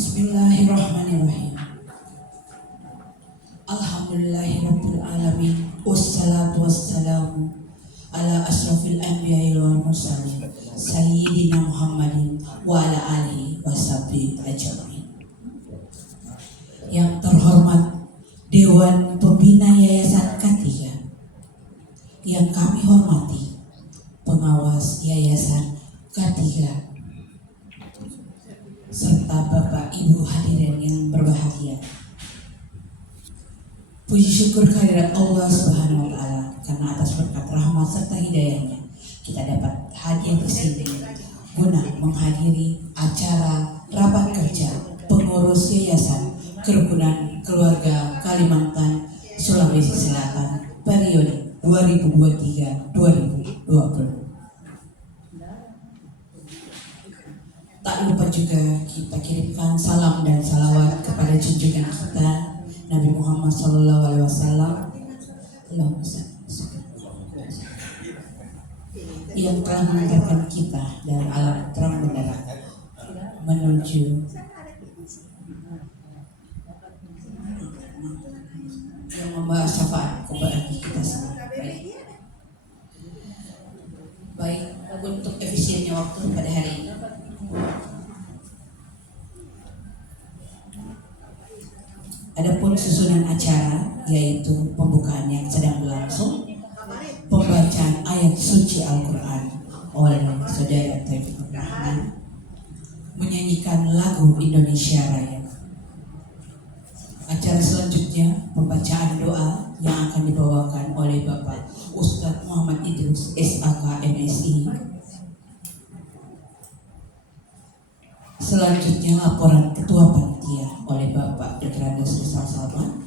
Bismillahirrahmanirrahim. Alhamdulillahirabbil alamin. Wassalatu wassalamu ala asrofil anbiya'i wal mursalin sayyidina Muhammadin wa ala alihi washabihi ajmain. Yang terhormat Dewan Pembina Yayasan K3, yang kami hormati pengawas Yayasan K3, serta Bapak Ibu hadirin yang berbahagia. Puji syukur kehadirat Allah Subhanahu wa Ta'ala, karena atas berkat rahmat serta hidayahnya kita dapat hadir ke sini guna menghadiri acara rapat kerja pengurus Yayasan Kerukunan Keluarga Kalimantan Sulawesi Selatan periode 2023-2020. Tak lupa juga kita kirimkan salam dan salawat kepada junjungan kita Nabi Muhammad SAW yang telah mengantarkan kita dari alam terang benderang menuju yang membawa syafaat kepada kita semua. Baik, untuk efisiennya waktu pada hari ini, adapun susunan acara yaitu pembukaan yang sedang berlangsung, pembacaan ayat suci Al-Quran oleh Saudara Taufikur Rahman, menyanyikan lagu Indonesia Raya. Acara selanjutnya pembacaan doa yang akan dibawakan oleh Bapak Ustadz Muhammad Idrus SAK MSI. Selanjutnya laporan Ketua Panitia oleh Bapak Dekrandes Rizal Salman.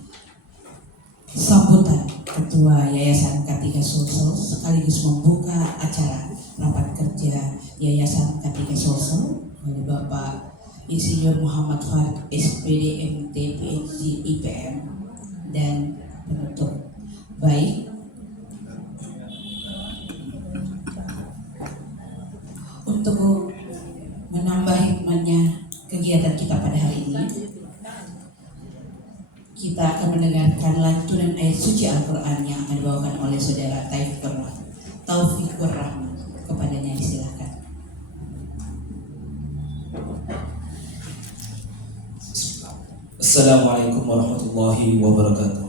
Sambutan Ketua Yayasan K3 Sulsel sekaligus membuka acara rapat kerja Yayasan K3 Sulsel oleh Bapak Insinyur Muhammad Farid SPD MT PhD IPM, dan penutup. Baik, untuk menambah hikmahnya kegiatan kita pada hari ini, kita akan mendengarkan lantunan ayat suci Al-Quran yang akan dibawakan oleh Saudara Taufikur Rahman. Kepadanya disilahkan. Assalamualaikum warahmatullahi wabarakatuh.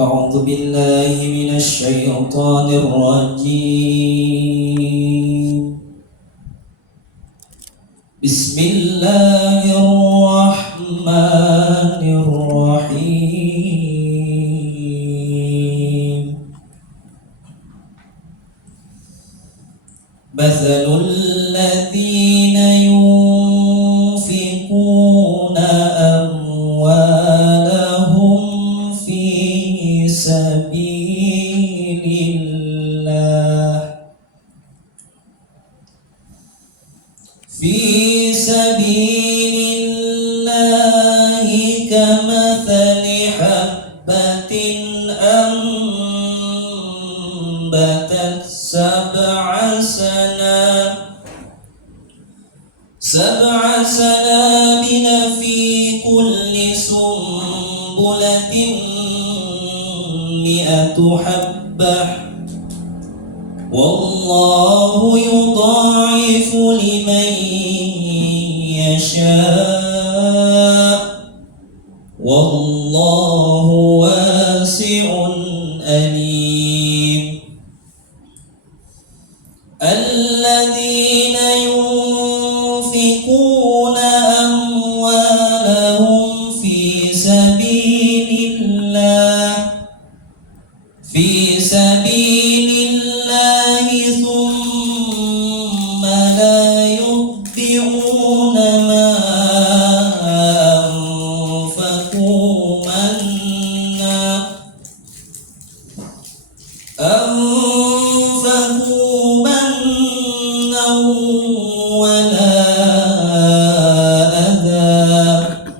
A'udzu billahi minasy syaithanir rajim. Bismillahirrahmanirrahim. Mathalul ladzina yunfiquna amwalahum fi sabilillahi kamathali habbatin ambatat sab'a sanabila fi kulli sumbulatin mi'atu habbah wallahu yudha'ifu liman yasha' wallahu wasi'un alim. Alladzina yunfiquna amwalahum fi sabilillahi thumma la yutbi'una ma anfaqu mannan wala adha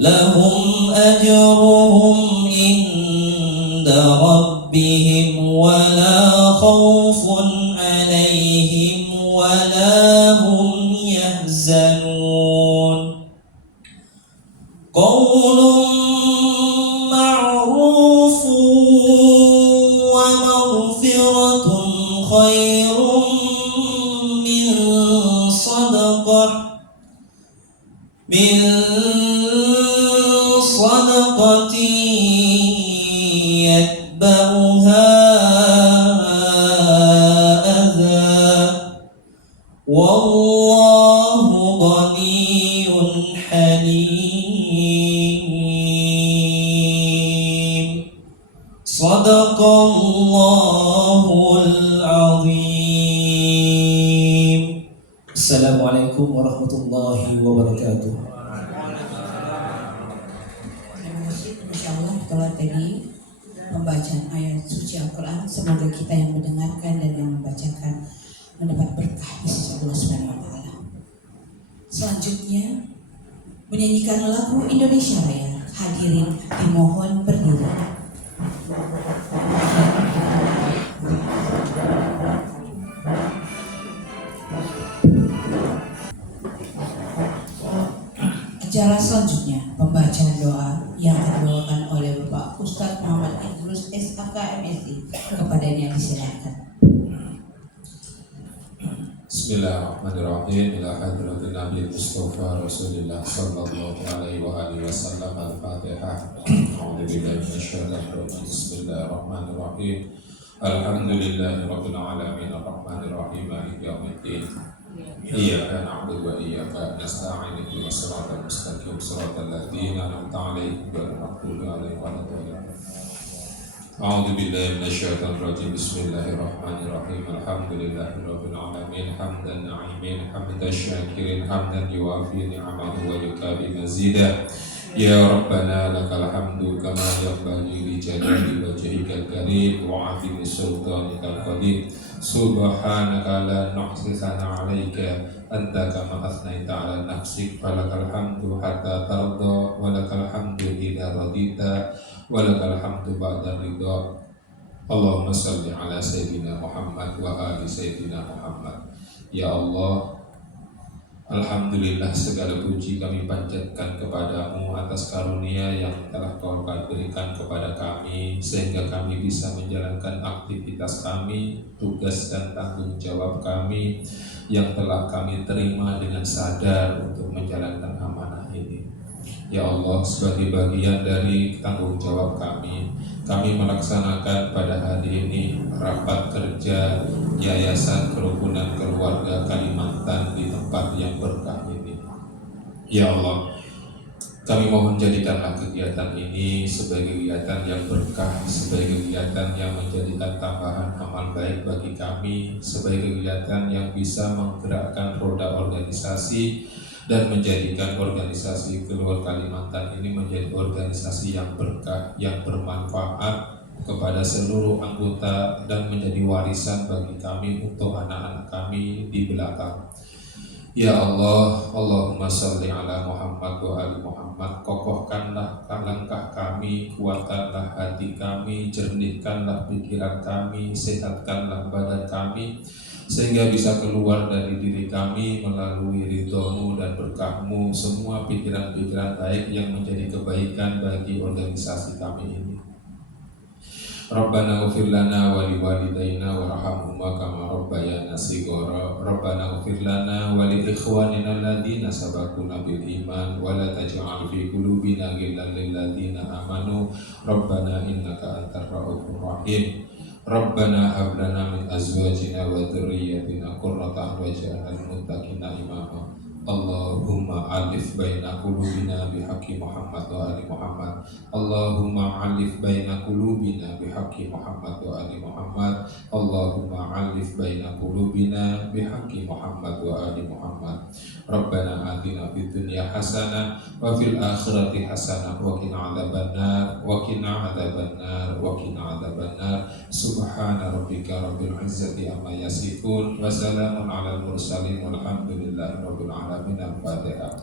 lahum ajruhum inda rabbihim wala khawfun alaihim خير من صدقة يتبعها أذى والله غني حليم صدق الله العظيم. Assalamualaikum warahmatullahi wabarakatuh. Terima kasih. Insya Allah kalau tadi pembacaan ayat suci Al-Quran, semoga kita yang mendengarkan dan yang membacakan mendapat berkah di sisi Allah Subhanahu wa Ta'ala. Selanjutnya menyanyikan lagu Indonesia Raya. Hadirin dimohon berdiri. Acara selanjutnya pembacaan doa yang dibawakan oleh Bapak Ustadz Muhammad Idrus SAK MSI. Kepadanya disilakan. Bismillahirrahmanirrahim. Ila hadratin Nabi Mustafa Rasulillah sallallahu alaihi wa alihi wasallam. Al-Fatihah. A'udzubillahi minasyaitonir rajim. Bismillahirrahmanirrahim. Alhamdulillahirabbil alamin arrahmanir rahim maliki yaumiddin. Iyyaka na'budu wa iyyaka nasta'in ihdinas siratal mustaqim siratal ladzina an'amta 'alaihim ghairil maghdubi 'alaihim waladdallin. A'udzu billahi minasyaitonir rajim. Bismillahirrahmanirrahim. Alhamdulillahirabbil alamin hamdan na'imin hamdan syakirin hamdan yuwafi ni'amahu wa yukafi mazidah. Ya Rabbana lakal hamdu kama yanbaghi li jalali wajhikal karim wa 'azimi sultanikal qadim. Subhanaka la nuhsi sana'an 'alaika anta kama asnaita 'ala nafsik falakal hamdu hatta tarda wa lakal hamdu idza radita wa lakal hamdu ba'da ridha. Allahumma shalli ala sayyidina Muhammad wa ali sayyidina Muhammad. Ya Allah, alhamdulillah segala puji kami panjatkan kepadamu atas karunia yang telah kau berikan kepada kami sehingga kami bisa menjalankan aktivitas kami, tugas dan tanggung jawab kami yang telah kami terima dengan sadar untuk menjalankan amanah ini. Ya Allah, sebagai bagian dari tanggung jawab kami melaksanakan pada hari ini rapat kerja Yayasan Kerukunan Keluarga Kalimantan di tempat yang berkah ini. Ya Allah, kami mohon jadikanlah kegiatan ini sebagai kegiatan yang berkah, sebagai kegiatan yang menjadikan tambahan amal baik bagi kami, sebagai kegiatan yang bisa menggerakkan roda organisasi dan menjadikan organisasi Keluarga Kalimantan ini menjadi organisasi yang berkah, yang bermanfaat kepada seluruh anggota dan menjadi warisan bagi kami untuk anak-anak kami di belakang. Ya Allah, Allahumma shalli ala Muhammad wa ali Muhammad. Kokohkanlah langkah kami, kuatkanlah hati kami, jernihkanlah pikiran kami, sehatkanlah badan kami, sehingga bisa keluar dari diri kami melalui ridho-Mu dan berkah-Mu semua pikiran-pikiran baik yang menjadi kebaikan bagi organisasi kami ini. Rabbana ighfir lana wa liwalidayna warhamhuma kama rabbayana shighara. Rabbana ighfir lana wa li ikhwanina alladhina sabaquna bil iman wa la taj'al fi qulubina ghillan lil ladzina amanu. Rabbana innaka antar raufur rahim. Rabbana hab lana min azwajina wa dhurriyyatina qurrata a'yun waj'alna lil muttaqina imama. Allahumma alif baina qulubina bihaqqi Muhammad wa ali Muhammad. Allahumma alif baina qulubina bihaqqi Muhammad wa ali Muhammad. Allahumma alif baina qulubina bihaqqi Muhammad wa ali Muhammad. Rabbana atina fid dunya hasanah wa fil akhirati hasanah wa qina adzabannar wa qina adzabannar wa qina adzabannar. Subhana rabbika rabbil izzati amma yasifun wa salamun alal mursalin walhamdulillahi rabbil alamin. Al-Fatihah.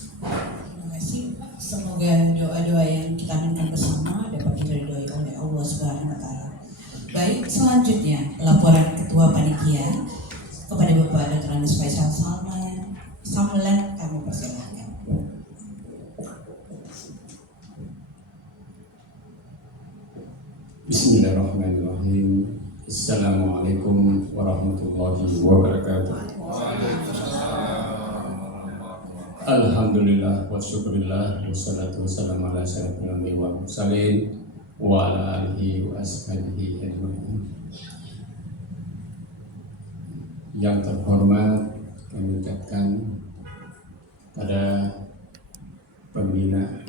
Terima kasih. Semoga doa-doa yang kita minta bersama dapat diridhoi oleh Allah Subhanahu wa Ta'ala. Baik, selanjutnya laporan Ketua Ketua Panitia, kepada Bapak Dr. Andes Faisal Samlan kami persilahkan. Bismillahirrahmanirrahim. Assalamualaikum warahmatullahi wabarakatuh. Alhamdulillah wa syukurillah wassalatu wassalamu ala asyrafil anbiya'i wal mursalin wa ala alihi wa ashabihi ajma'in. Yang terhormat, kami ucapkan pada pembina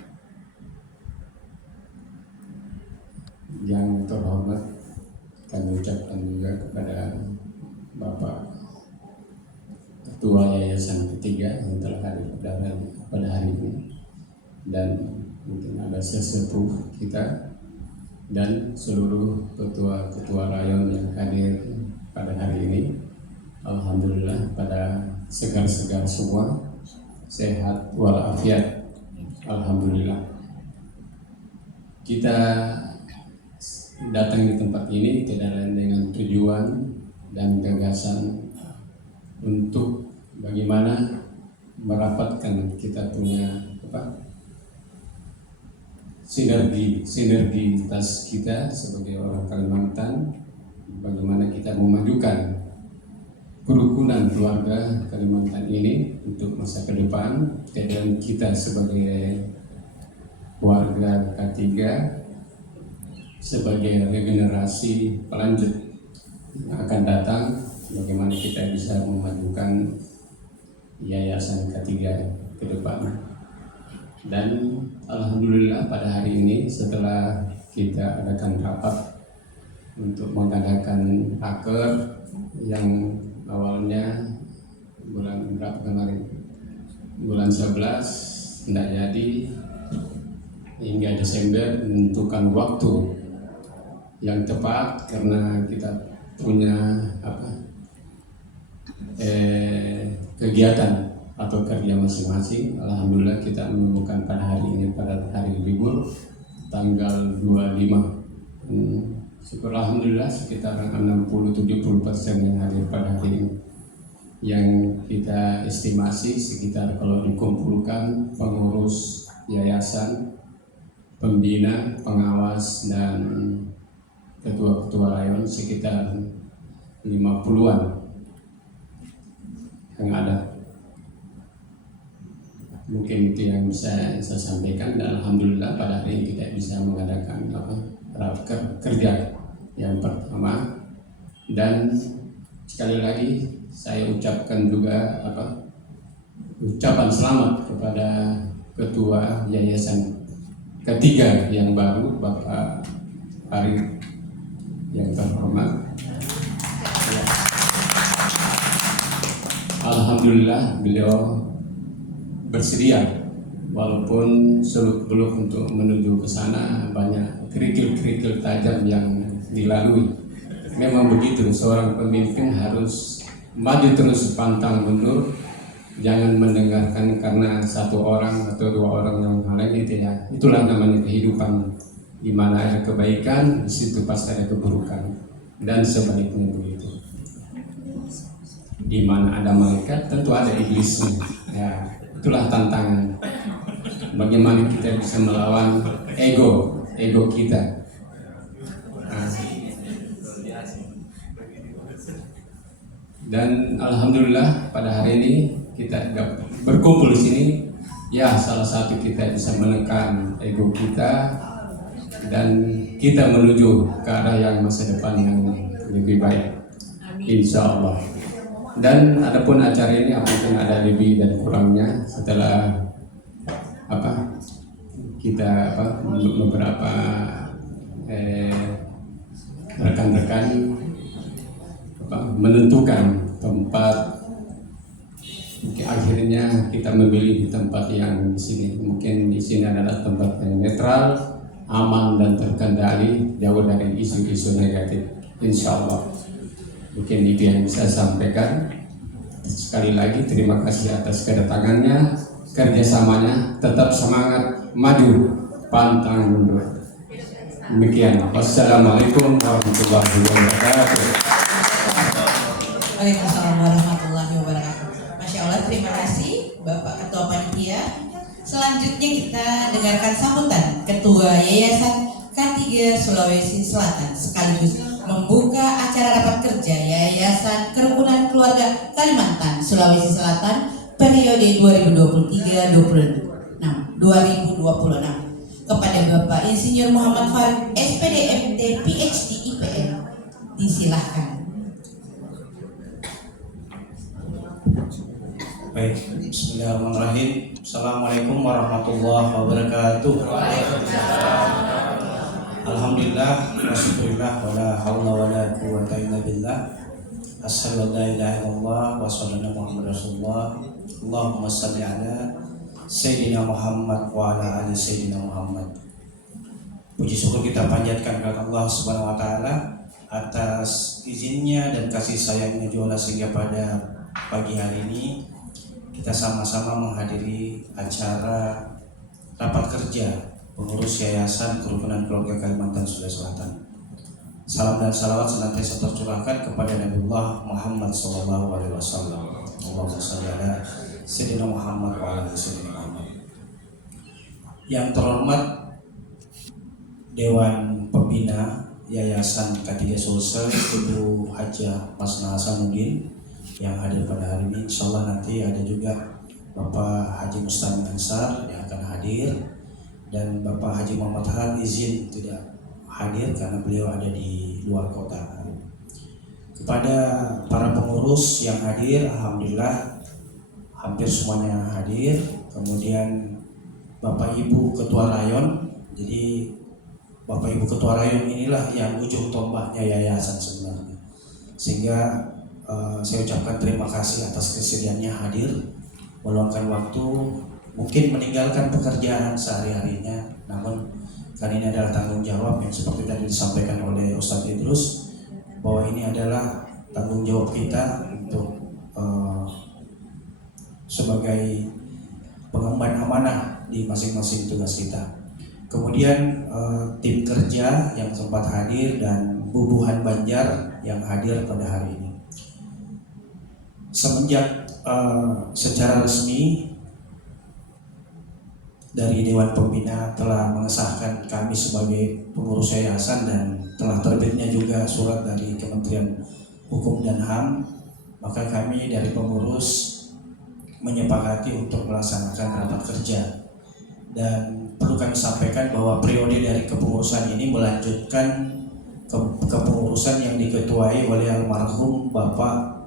yang terhormat, kami ucapkan juga kepada Bapak Ketua Yayasan Ketiga yang telah hadir pada hari ini, dan mungkin ada sesepuh kita dan seluruh ketua-ketua rayon yang hadir pada hari ini. Alhamdulillah pada segar-segar semua, sehat walafiat. Alhamdulillah. Kita datang di tempat ini tidak lain dengan tujuan dan gagasan untuk bagaimana merapatkan kita punya sinergitas kita sebagai orang Kalimantan, bagaimana kita memajukan kerukunan keluarga Kalimantan ini untuk masa ke depan, dan kita sebagai warga K3 sebagai regenerasi pelanjut yang akan datang, bagaimana kita bisa memajukan Yayasan K3 ke depan. Dan alhamdulillah pada hari ini setelah kita adakan rapat untuk mengadakan raker yang awalnya bulan berapa kemarin, bulan 11 tidak jadi, hingga Desember menentukan waktu yang tepat karena kita punya kegiatan atau kerja masing-masing. Alhamdulillah kita menemukan pada hari ini, pada hari libur tanggal 25. Syukur alhamdulillah sekitar 60-70% yang hadir pada hari ini, yang kita estimasi sekitar kalau dikumpulkan pengurus yayasan, pembina, pengawas, dan ketua-ketua rayon sekitar 50-an yang ada. Mungkin itu yang bisa saya sampaikan, dan alhamdulillah pada hari ini kita bisa mengadakan kerja yang pertama. Dan sekali lagi saya ucapkan juga ucapan selamat kepada ketua yayasan ketiga yang baru, Bapak Arif yang terhormat. Alhamdulillah beliau bersedia, walaupun seluk-beluk untuk menuju ke sana banyak kerikil-kerikil tajam yang dilalui. Memang begitu, seorang pemimpin harus maju terus pantang mundur, jangan mendengarkan karena satu orang atau dua orang yang menghalangi. Itulah namanya kehidupan, di mana ada kebaikan, di situ pasti ada keburukan, dan sebaliknya begitu. Di mana ada malaikat, tentu ada iblisnya. Ya, itulah tantangan. Bagaimana kita bisa melawan ego kita. Dan alhamdulillah pada hari ini kita berkumpul di sini, ya salah satu kita bisa menekan ego kita dan kita menuju ke arah yang masa depan yang lebih baik, insya Allah. Dan adapun acara ini apapun ada lebih dan kurangnya, setelah kita beberapa rekan-rekan menentukan tempat, mungkin akhirnya kita memilih di tempat yang di sini. Mungkin di sini adalah tempat yang netral, aman dan terkendali, jauh dari isu-isu negatif, insya Allah. Mungkin itu yang bisa saya sampaikan. Sekali lagi terima kasih atas kedatangannya, kerjasamanya, tetap semangat, maju, pantang mundur. Demikian. Wassalamualaikum warahmatullahi wabarakatuh. Waalaikumsalam warahmatullahi wabarakatuh. Masya Allah, terima kasih Bapak Ketua Panitia. Selanjutnya kita dengarkan sambutan Ketua Yayasan K3 Sulawesi Selatan sekaligus membuka acara rapat kerja Yayasan Kerukunan Keluarga Kalimantan Sulawesi Selatan periode 2023-2026 kepada Bapak Insinyur Muhammad Farid SPD MT PhD IPM. Disilahkan. Baik, bismillahirrahmanirrahim. Assalamualaikum warahmatullahi wabarakatuh. Alhamdulillah, wasyukurillah, wala hawla wala quwwata illa billah. Asyhadu an la ilaha illallah wa asyhadu anna Muhammadar Rasulullah. Allahumma shalli ala Sayyidina Muhammad wa ala ali Sayyidina Muhammad. Puji syukur kita panjatkan kepada Allah Subhanahu wa taala atas izinnya dan kasih sayangnya juga sehingga pada pagi hari ini kita sama-sama menghadiri acara rapat kerja pengurus Yayasan Kerukunan Keluarga Kalimantan Sulawesi Selatan. Salam dan salawat senantiasa tercurahkan kepada Nabiullah Muhammad SAW. Allahumma shalli ala Sayyidina Muhammad wa ala Sayyidina Muhammad. Yang terhormat Dewan Pembina Yayasan K3 Sulsel Ibu Hajah Masna Hasanuddin yang hadir pada hari ini. Insyaallah nanti ada juga Bapak Haji Mustami Ansar yang akan hadir, dan Bapak Haji Muhammad Hal izin tidak hadir karena beliau ada di luar kota. Kepada para pengurus yang hadir, alhamdulillah hampir semuanya hadir. Kemudian Bapak Ibu Ketua Rayon, jadi Bapak Ibu Ketua Rayon inilah yang ujung tombaknya yayasan sebenarnya. Sehingga saya ucapkan terima kasih atas kesediaannya hadir, meluangkan waktu, mungkin meninggalkan pekerjaan sehari-harinya, namun karena ini adalah tanggung jawab yang seperti tadi disampaikan oleh Ustadz Idrus, bahwa ini adalah tanggung jawab kita untuk sebagai pengemban amanah di masing-masing tugas kita. Kemudian tim kerja yang sempat hadir dan Bubuhan Banjar yang hadir pada hari ini. Semenjak secara resmi dari Dewan Pembina telah mengesahkan kami sebagai pengurus yayasan dan telah terbitnya juga surat dari Kementerian Hukum dan HAM, maka kami dari pengurus menyepakati untuk melaksanakan rapat kerja. Dan perlu kami sampaikan bahwa periode dari kepengurusan ini melanjutkan kepengurusan yang diketuai oleh almarhum Bapak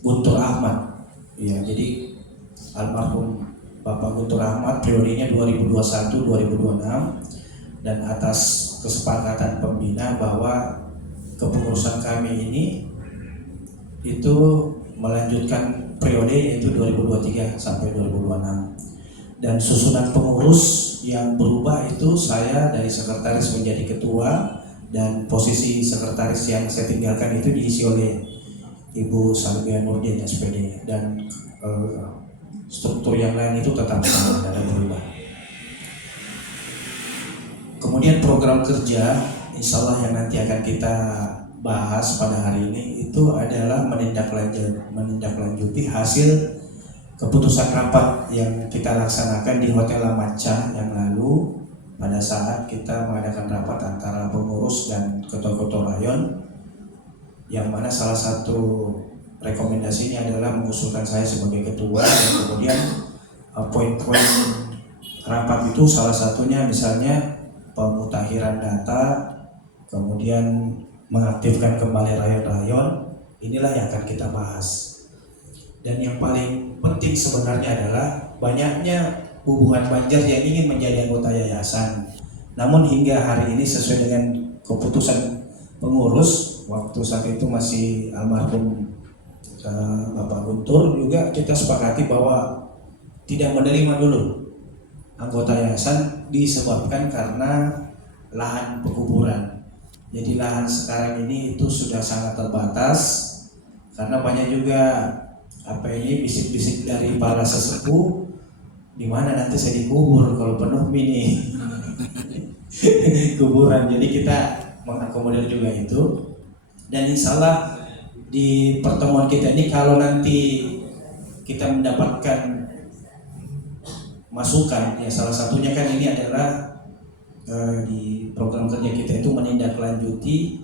Guntur Ahmad. Ya, jadi almarhum Bapak Guntur Ahmad periodenya 2021-2026, dan atas kesepakatan pembina bahwa kepengurusan kami ini itu melanjutkan periode yaitu 2023 sampai 2026. Dan susunan pengurus yang berubah itu saya dari sekretaris menjadi ketua, dan posisi sekretaris yang saya tinggalkan itu diisi oleh Ibu Salbia Nurdin SPD, dan struktur yang lain itu tetap sama, tidak ada berubah. Kemudian program kerja insya Allah yang nanti akan kita bahas pada hari ini itu adalah menindaklanjuti hasil keputusan rapat yang kita laksanakan di Hotel La Mancha yang lalu pada saat kita mengadakan rapat antara pengurus dan ketua-ketua rayon, yang mana salah satu rekomendasinya adalah mengusulkan saya sebagai ketua, dan kemudian poin-poin rapat itu salah satunya misalnya pemutakhiran data, kemudian mengaktifkan kembali rayon-rayon. Inilah yang akan kita bahas. Dan yang paling penting sebenarnya adalah banyaknya Bubuhan Banjar yang ingin menjadi anggota yayasan, namun hingga hari ini sesuai dengan keputusan pengurus waktu saat itu masih almarhum Bapak Guntur, juga kita sepakati bahwa tidak menerima dulu anggota yayasan disebabkan karena lahan pekuburan. Jadi lahan sekarang ini itu sudah sangat terbatas karena banyak juga bisik-bisik dari para sesepuh, di mana nanti saya dikubur kalau penuh mini kuburan. Jadi kita mengakomodir juga itu, dan insya Allah di pertemuan kita ini kalau nanti kita mendapatkan masukan, ya salah satunya kan ini adalah di program kerja kita itu menindaklanjuti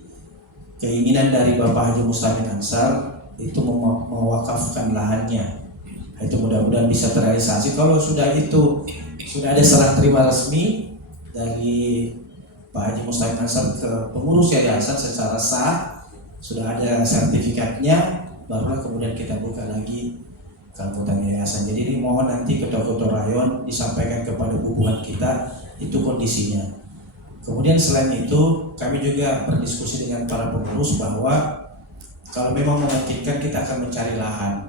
keinginan dari Bapak Haji Mustamin Ansar itu mewakafkan lahannya. Itu mudah-mudahan bisa terrealisasi. Kalau sudah ada serah terima resmi dari Pak Haji Mustamin Ansar ke pengurus yayasan secara sah, sudah ada sertifikatnya, barulah kemudian kita buka lagi keanggotaan yayasan. Jadi ini mohon nanti ketua-ketua rayon disampaikan kepada hubungan kita itu kondisinya. Kemudian selain itu kami juga berdiskusi dengan para pengurus bahwa kalau memang memungkinkan kita akan mencari lahan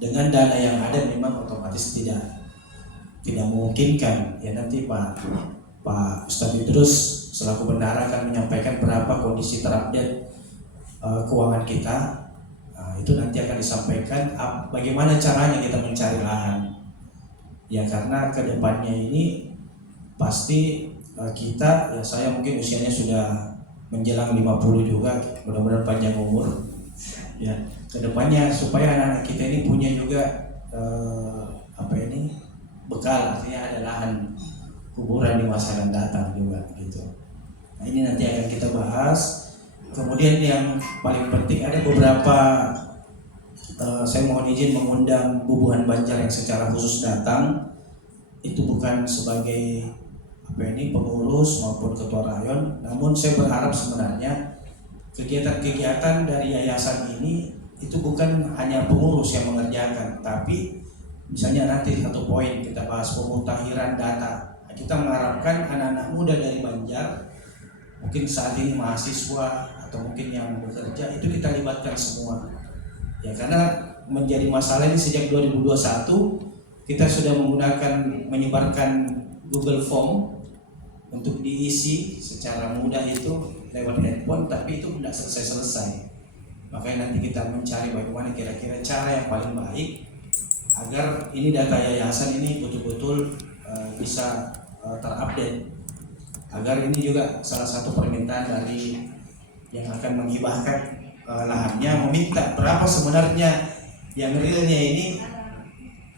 dengan dana yang ada, memang otomatis tidak memungkinkan. Ya nanti Pak Ustadz Idrus selaku bendahara akan menyampaikan berapa kondisi terupdate keuangan kita. Itu nanti akan disampaikan bagaimana caranya kita mencari lahan. Ya karena kedepannya ini pasti kita, ya saya mungkin usianya sudah menjelang 50 juga, mudah-mudahan panjang umur. Ya kedepannya supaya anak-anak kita ini punya juga bekal, artinya ada lahan kuburan di masa yang datang juga gitu. Nah ini nanti akan kita bahas. Kemudian yang paling penting ada beberapa saya mohon izin mengundang Bubuhan Banjar yang secara khusus datang. Itu bukan sebagai pengurus maupun ketua rayon, namun saya berharap sebenarnya kegiatan-kegiatan dari yayasan ini itu bukan hanya pengurus yang mengerjakan, tapi misalnya nanti satu poin kita bahas pemutakhiran data. Kita mengharapkan anak-anak muda dari Banjar, mungkin saat ini mahasiswa atau mungkin yang bekerja, itu kita libatkan semua. Ya karena menjadi masalah ini sejak 2021 kita sudah menyebarkan Google Form untuk diisi secara mudah itu lewat handphone, tapi itu tidak selesai. Makanya nanti kita mencari bagaimana kira-kira cara yang paling baik agar ini data yayasan ini betul-betul bisa terupdate. Agar ini juga salah satu permintaan dari yang akan menghibahkan lahannya, meminta berapa sebenarnya yang realnya ini.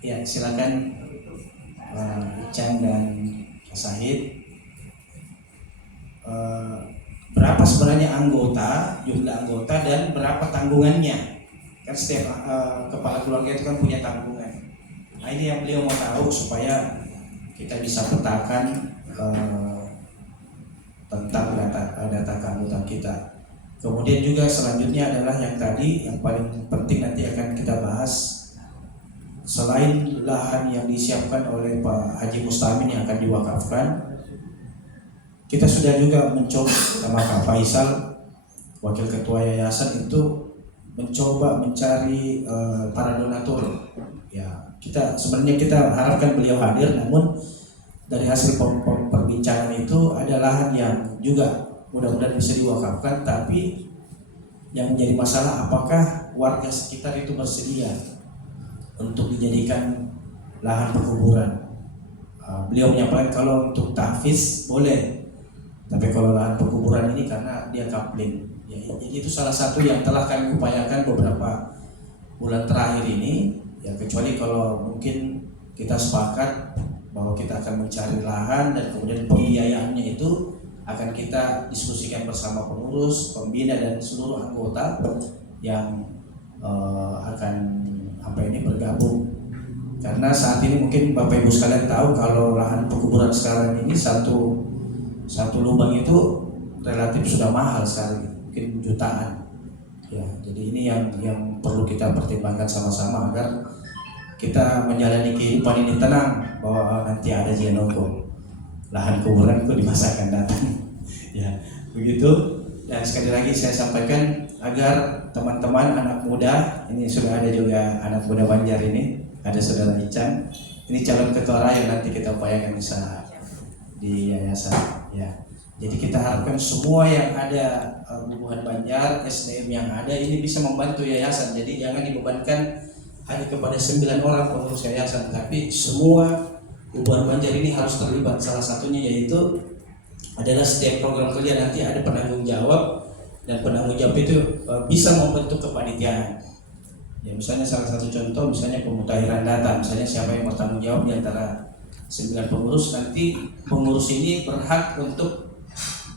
Ya silakan Ican dan Sahid. Berapa sebenarnya jumlah anggota dan berapa tanggungannya. Kan setiap kepala keluarga itu kan punya tanggungan. Nah ini yang beliau mau tahu supaya kita bisa petakan tentang data keanggotaan kita. Kemudian juga selanjutnya adalah yang tadi yang paling penting nanti akan kita bahas. Selain lahan yang disiapkan oleh Pak Haji Mustamin yang akan diwakafkan, kita sudah juga mencoba sama Kak Faisal, Wakil Ketua Yayasan, itu mencoba mencari para donatur. Ya, sebenarnya kita harapkan beliau hadir, namun dari hasil perbincangan itu ada lahan yang juga mudah-mudahan bisa diwakafkan, tapi yang menjadi masalah apakah warga sekitar itu bersedia untuk dijadikan lahan pekuburan. Beliau menyampaikan kalau untuk tahfiz boleh, tapi kalau lahan pekuburan ini karena dia kapling. Ya, jadi itu salah satu yang telah kami upayakan beberapa bulan terakhir ini. Ya kecuali kalau mungkin kita sepakat bahwa kita akan mencari lahan dan kemudian pembiayaannya itu akan kita diskusikan bersama pengurus, pembina dan seluruh anggota yang akan bergabung. Karena saat ini mungkin Bapak Ibu sekalian tahu kalau lahan pekuburan sekarang ini satu lubang itu relatif sudah mahal sekali, mungkin jutaan. Ya, jadi ini yang perlu kita pertimbangkan sama-sama agar kita menjalani kehidupan ini tenang, bahwa nanti ada jenoko lahan kuburan itu di masa akan datang. Ya, begitu. Dan sekali lagi saya sampaikan agar teman-teman anak muda, ini sudah ada juga anak muda Banjar ini, ada saudara Ican, ini calon ketua rayon, nanti kita upayakan bisa di yayasan. Ya, jadi kita harapkan semua yang ada Bubuhan Banjar, SDM yang ada ini bisa membantu yayasan. Jadi jangan dibebankan hanya kepada 9 orang pengurus yayasan, tapi semua Bubuhan Banjar ini harus terlibat. Salah satunya yaitu adalah setiap program kerja nanti ada penanggung jawab dan penanggung jawab itu bisa membentuk kepanitiaan. Ya misalnya salah satu contoh misalnya pemutahiran data, misalnya siapa yang bertanggung jawab di antara 9 pengurus, nanti pengurus ini berhak untuk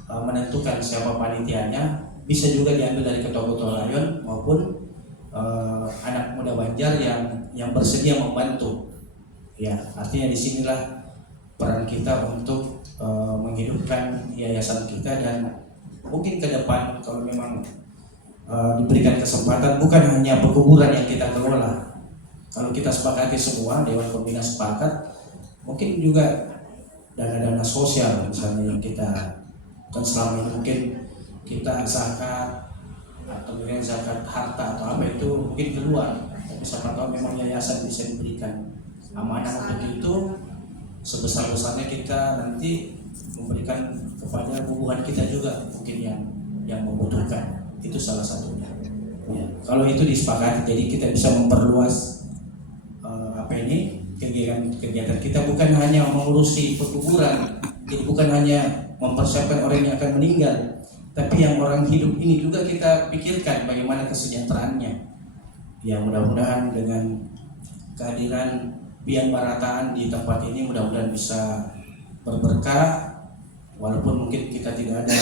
menentukan siapa panitianya, bisa juga diambil dari ketua-ketua rayon maupun anak muda Banjar yang bersedia membantu. Ya, artinya disinilah peran kita untuk menghidupkan yayasan kita, dan mungkin ke depan kalau memang diberikan kesempatan bukan hanya pekuburan yang kita kelola. Kalau kita sepakati semua, Dewan Pembina sepakat, mungkin juga dana-dana sosial misalnya yang kita kan selama ini mungkin kita zakat atau mungkin zakat harta atau apa itu mungkin keluar, tapi siapa tahu memang yayasan bisa diberikan amanah untuk itu, sebesar-besarnya kita nanti memberikan kepada hubungan kita juga mungkin yang membutuhkan. Itu salah satunya. Ya, kalau itu disepakati, jadi kita bisa memperluas kegiatan kita, bukan hanya mengurusi perkuburan, jadi bukan hanya mempersiapkan orang yang akan meninggal, tapi yang orang hidup ini juga kita pikirkan bagaimana kesejahteraannya. Ya mudah-mudahan dengan kehadiran Bian Barataan di tempat ini mudah-mudahan bisa berberkah, walaupun mungkin kita tidak ada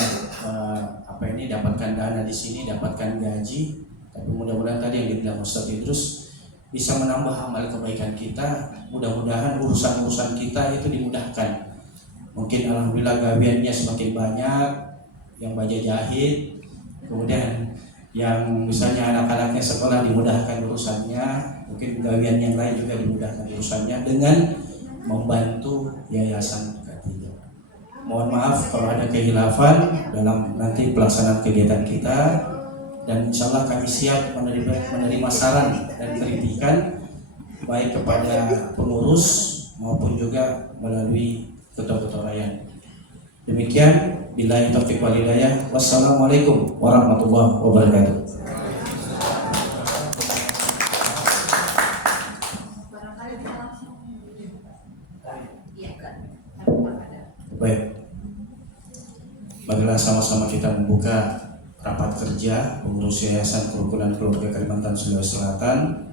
dapatkan dana di sini, dapatkan gaji, tapi mudah-mudahan tadi yang dibilang Ustaz Idrus bisa menambah amal kebaikan kita. Mudah-mudahan urusan-urusan kita itu dimudahkan. Mungkin alhamdulillah gawiannya semakin banyak, yang baja jahit, kemudian yang misalnya anak-anaknya sekolah dimudahkan urusannya, mungkin gawian yang lain juga dimudahkan urusannya dengan membantu yayasan. Mohon maaf kalau ada kehilafan dalam nanti pelaksanaan kegiatan kita, dan insya Allah kami siap menerima saran dan kritikan baik kepada pengurus maupun juga melalui ketua-ketua rayon. Demikian, billahi taufiq wal hidayah. Wassalamualaikum warahmatullahi wabarakatuh. Baik, marilah sama-sama kita membuka rapat kerja pengurus Yayasan Kerukunan Keluarga Kalimantan Sulawesi Selatan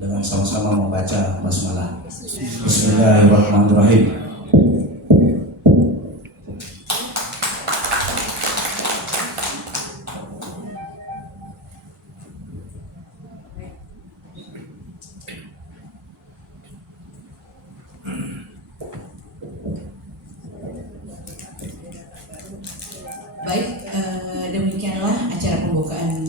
dengan sama-sama membaca basmalah. Bismillahirrahmanirrahim. Baik, demikianlah acara pembukaan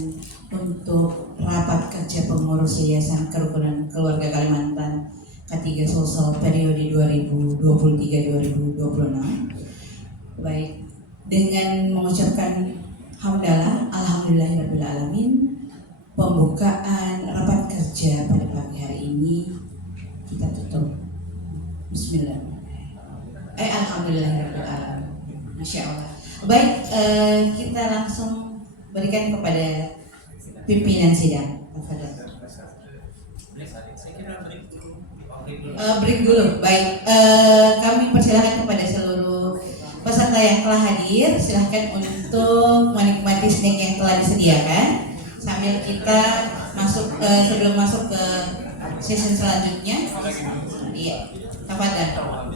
untuk rapat kerja pengurus Yayasan Kerukunan Keluarga Kalimantan K3 Sulsel periode 2023-2026. Baik, dengan mengucapkan hamdalah, alhamdulillahirabbil alamin, pembukaan rapat kerja pada pagi hari ini kita tutup. Bismillah. Alhamdulillahirabbil alamin. Masya Allah. Baik, kita langsung berikan kepada pimpinan sidang. Break dulu. Baik, kami persilakan kepada seluruh peserta yang telah hadir, silahkan untuk menikmati snack yang telah disediakan sambil kita sebelum masuk ke sesi selanjutnya. Iya, tafadhol.